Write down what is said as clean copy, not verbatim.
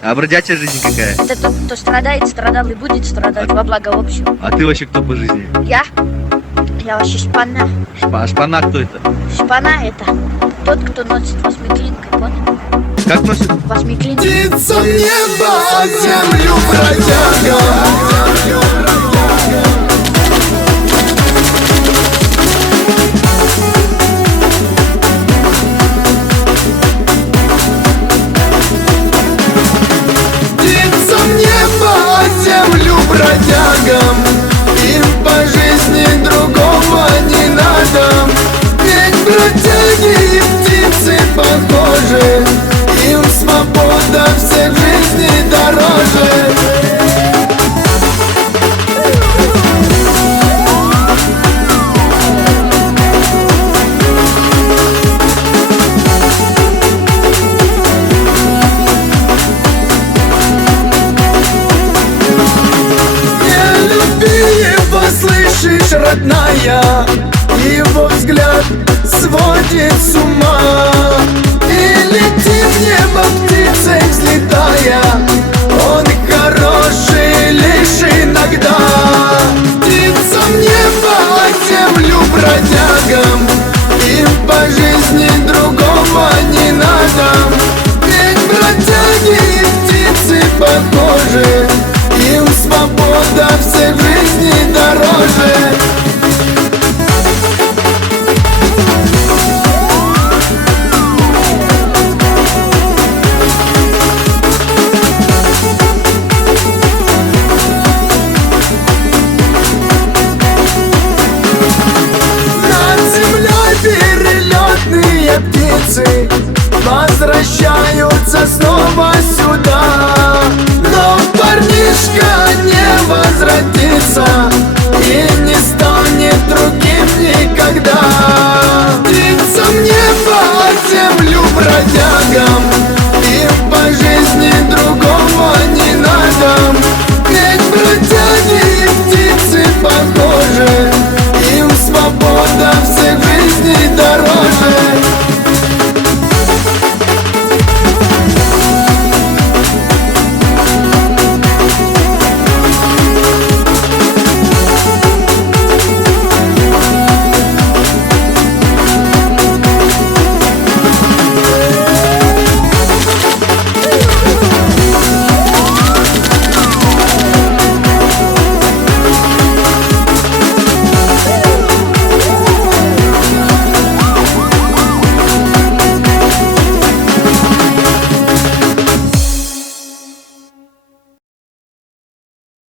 А бродячая жизнь какая? Это тот, кто страдает, страдал и будет страдать во благо общего. А ты вообще кто по жизни? Я вообще шпана. Шпана кто это? Шпана это тот, кто носит восьмиклинкой, понял? Как носит? Восьмиклинкой. Птица небо, а землю бродяга. Землю бродягам, им по жизни другого не надо. Ведь бродяги и птицы похожи, им свобода всех жизней дороже. Слышишь, родная, его взгляд сводит с ума. И летит в небо птицей взлетая, он хороший лишь иногда. Птицам небо, а землю бродягам, им по жизни другого не надо. Ведь бродяги и птицы похожи, им свобода всех жизней дороже.